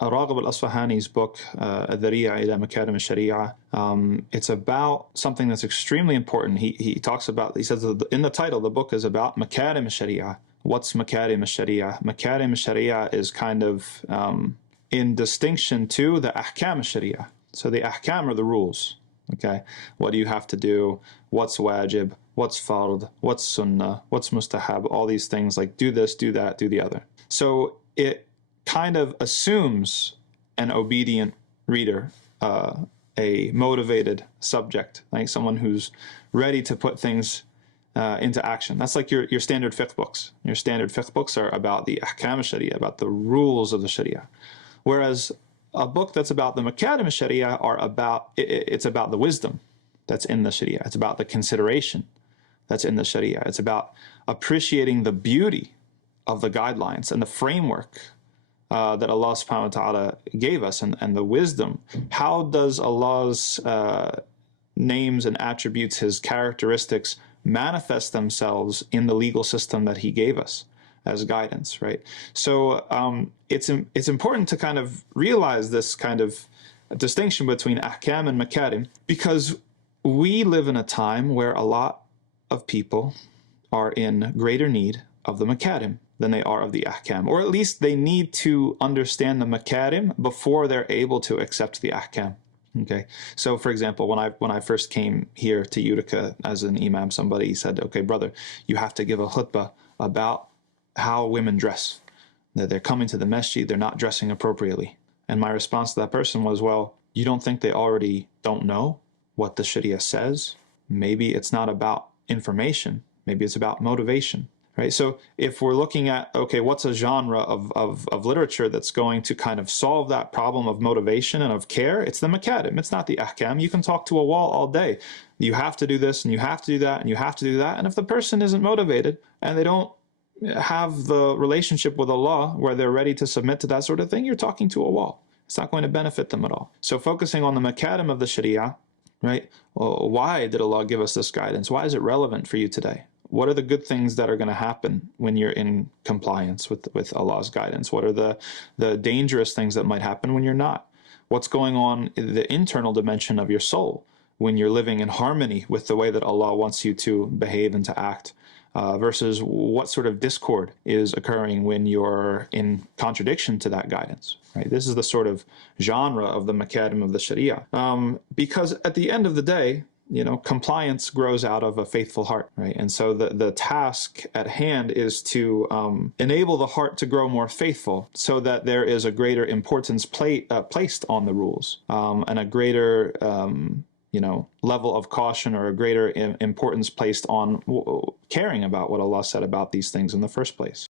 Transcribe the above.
al-Rhagib al-Isfahani's book, Al-Dhari'a ila Makarim al-Sharia. It's about something that's extremely important. He talks about, he says in the title, the book is about Makarim al-Sharia. What's Makarim al-Sharia? Makarim al-Sharia is kind of in distinction to the Ahkam al-Sharia. So the Ahkam are the rules. Okay, what do you have to do? What's wajib? What's fard? What's sunnah? What's mustahab? All these things like do this, do that, do the other. So it kind of assumes an obedient reader, a motivated subject, like someone who's ready to put things into action. That's like your standard fiqh books. Your standard fiqh books are about the ahkam al-sharia, about the rules of the sharia. Whereas a book that's about the makarim al-sharia are about, it's about the wisdom that's in the sharia. It's about the consideration that's in the sharia. It's about appreciating the beauty of the guidelines and the framework that Allah subhanahu wa ta'ala gave us, and the wisdom. How does Allah's names and attributes, His characteristics, manifest themselves in the legal system that He gave us as guidance, right? So it's important to kind of realize this kind of distinction between ahkam and makarim, because we live in a time where a lot of people are in greater need of the makarim than they are of the ahkam, or at least they need to understand the makarim before they're able to accept the ahkam. Okay, so for example, when I first came here to Utica as an imam, somebody said, "Okay, brother, you have to give a khutbah about how women dress. That they're coming to the masjid, they're not dressing appropriately." And my response to that person was, "Well, you don't think they already don't know what the Sharia says? Maybe it's not about information. Maybe it's about motivation." Right? So if we're looking at, okay, what's a genre of literature that's going to kind of solve that problem of motivation and of care? It's the makarim. It's not the ahkam. You can talk to a wall all day. You have to do this, and you have to do that, and you have to do that. And if the person isn't motivated and they don't have the relationship with Allah where they're ready to submit to that sort of thing, you're talking to a wall. It's not going to benefit them at all. So focusing on the makarim of the Sharia, right? Well, why did Allah give us this guidance? Why is it relevant for you today? What are the good things that are going to happen when you're in compliance with Allah's guidance? What are the dangerous things that might happen when you're not? What's going on in the internal dimension of your soul when you're living in harmony with the way that Allah wants you to behave and to act, versus what sort of discord is occurring when you're in contradiction to that guidance, right? This is the sort of genre of the makarim of the Sharia. Because at the end of the day, you know, compliance grows out of a faithful heart, right? And so the task at hand is to enable the heart to grow more faithful, so that there is a greater importance placed on the rules, and a greater you know, level of caution, or a greater importance placed on caring about what Allah said about these things in the first place.